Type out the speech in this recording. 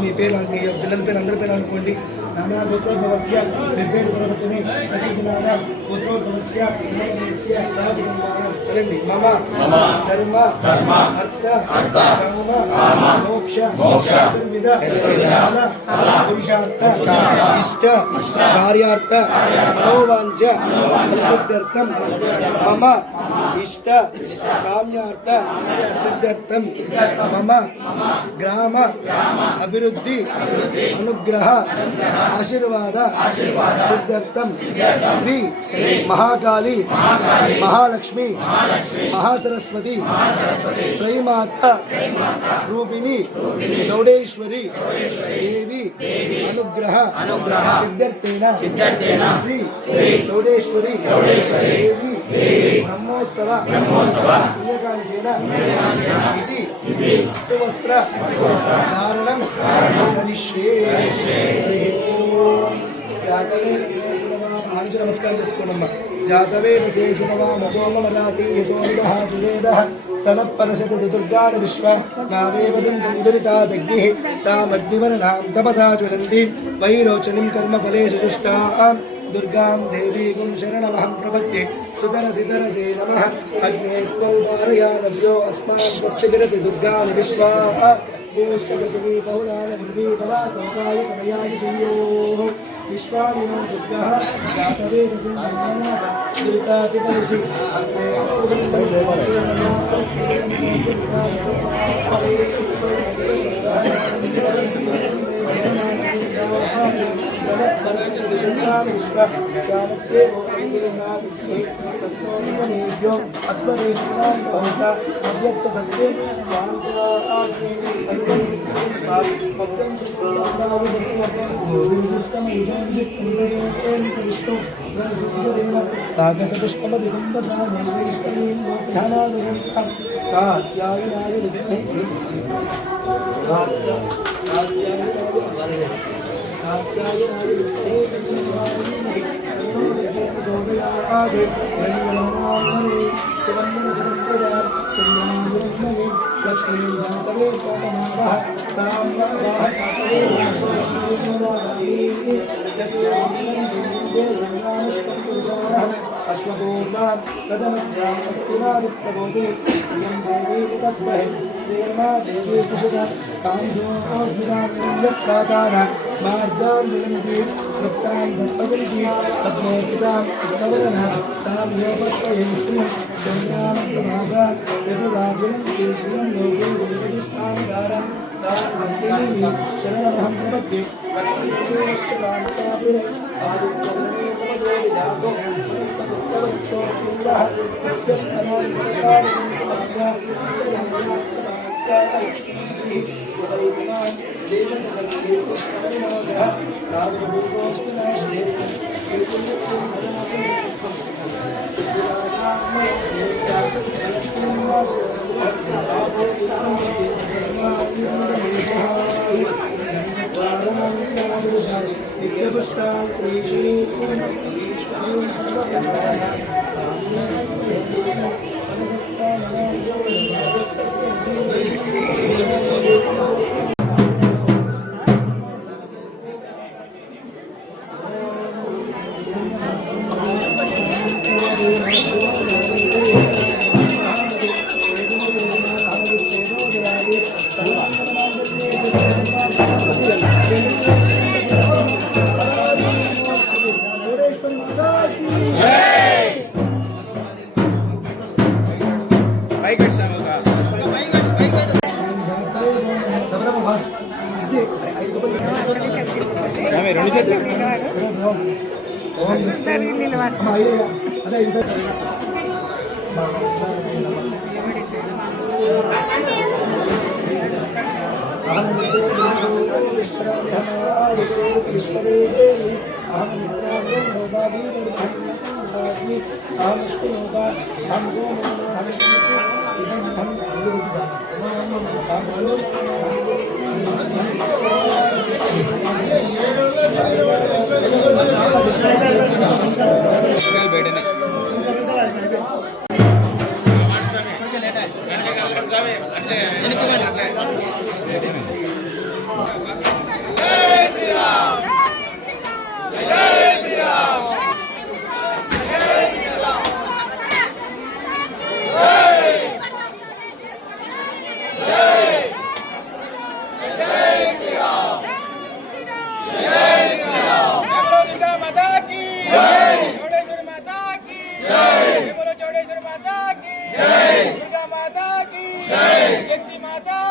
మీ పేరు మీ పిల్లల పేరు అందరి పేరు అనుకోండి. నానా గోత్రోద్భవస్య నిర్భేదపరమతిని సకీజనాన గోత్రోద్భవస్య నమోదయస్య సాధికండి మమ ధర్మ అర్థ కామ మోక్ష చతుర్విధ ఫల పురుషార్థ ఇష్ట కార్యార్థ మనోవాంఛ ఫలసిద్ధ్యర్థం మమ ఇష్ట కామ్యార్థ సిద్ధ్యర్థం మమ గ్రామ అభివృద్ధి అనుగ్రహ ఆశీర్వాద సిద్ధ్యర్థం శ్రీ మహాకాళి మహాలక్ష్మి మహాసరస్వతి త్రైమాత రూపిణి చౌడేశ్వరి దేవి అనుగ్రహ సిద్ధ్యర్థేన శ్రీ చౌడేశ్వరి దేవి బ్రహ్మోత్సవ పుణ్యకాంచేన ఇది వస్త్ర ధారణం కరిష్యే. నమస్కారం చేసుకోండమ్మా. జాతవేద శేషునవామ సోమమరాతి యశోనిమహాజువేద సనపరశత దుర్గాణ విశ్వ నావేవ సందురితాదగ్నిః తామగ్నివర్ణాం తపసా జ్వలంతి వైరోచనిం కర్మఫలేషు జుష్టాం दुर्गां देवीं शरणमहं प्रपद्ये सुतरसितरसे नमः अग्ने त्वं वारयानभ्यो अस्मान् स्वस्ति विरति दुर्गां विश्वा गोष्ठ पृथिवी बहुलाय पृथ्वी तदा चौकाय तनयाय सूर्योः विश्वामिनो दुर्गः जातवेदसिंहनाः दुरितातिपरिषि अश्वगोत्रात् तदमध्याम् अस्तिनादिप्रबोधि श्रियं देवी तद्वहे श्रीर्मा देवी कुशसा कांसोऽस्मितां मार्गां विलम्बि वृत्तां दत्तवरिति पद्मोऽस्मितां कृतवदनः तां योपस्वयं चन्द्रां प्रभासा यथाविलं तीर्थं लोके देवजिष्ठानकारं तां वन्दिनीमि शरणमहं प्रपद्ये लक्ष्मीदेवश्च कान्तापुरे आदित्यवर्णे नमसोदिजातो वनस्पतिस्तवक्षोऽग्निन्दः तस्य अनादिकरसादिकं देवसकर्मेकस्मरणोदः राजभूतोऽस्मि न श्रेष्ठं शक्ति माता